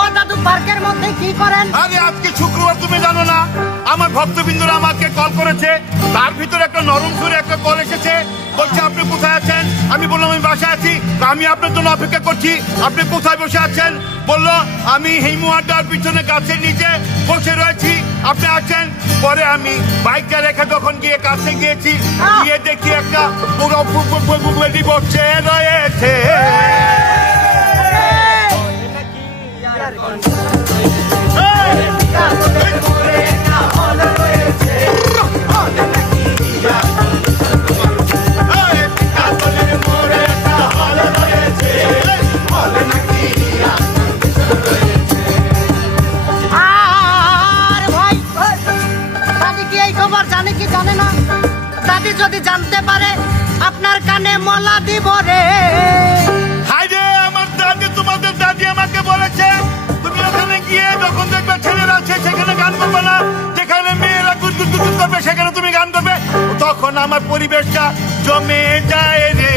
ও দাদু পার্কের মধ্যে কি করেন? আরে আজকে শুক্রবার, তুমি জানো না? আমার ভক্তবৃন্দরা আমাকে কল করেছে, তার ভিতরে একটা নরম সুরে একটা কল এসেছে, বলছে আপনি কোথায় আছেন? আমি বললাম আমি বাসায় আছি। আমি আপনার জন্য অপেক্ষা করছি, আপনি কোথায় বসে আছেন? বললো আমি হিমু আড্ডার পিছনে গাছের নিচে বসে রয়েছি, আপনি আছেন? পরে আমি বাইকটা রেখে যখন গিয়ে কাছে গিয়েছি, গিয়ে দেখি একটা পুরো বসে রয়েছে। যদি জানতে পারে আপনার কানে মলা দিব রে। হাই রে, আমার দাদি, তোমাদের দাদি আমাকে বলেছে তুমি ওখানে গিয়ে যখন দেখবে ছেলেরা আছে সেখানে গান করবে না, যেখানে মেয়েরা গুজগুজ করবে সেখানে তুমি গান করবে। তখন আমার পরিবেশটা জমে যায় রে।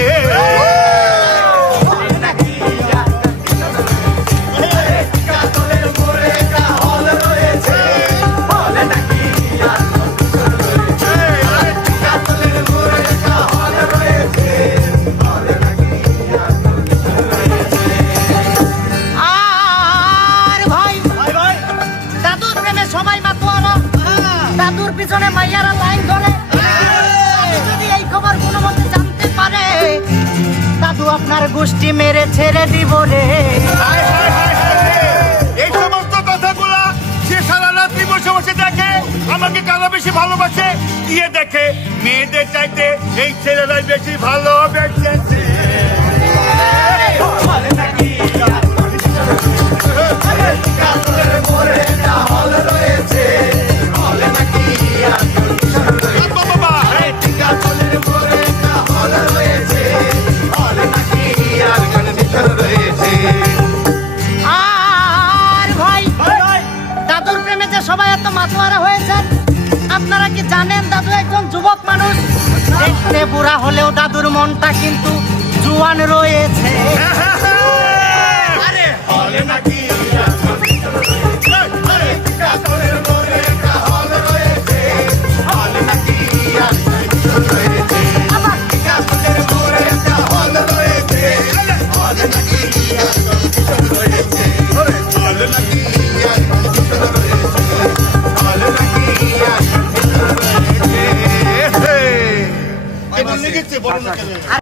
দাদুর পিছনে মাইয়ারা লাইন ধরে, যদি এই খবর কোনো মতে জানতে পারে, দাদু আপনার গোষ্ঠী মেরে ছেড়ে দিব রে। এই সমস্ত কথাগুলা সে সারা রাত্রি বসে বসে দেখে আমাকে কারা বেশি ভালোবাসে, গিয়ে দেখে মেয়েদের চাইতে এই ছেলেরাই বেশি ভালোবেসেছে। সবাই এত মাতোয়ারা হয়েছেন, আপনারা কি জানেন দাদু একজন যুবক মানুষ? দেখতে বুড়া হলেও দাদুর মনটা কিন্তু জুয়ান রয়েছে। বলো না কেন?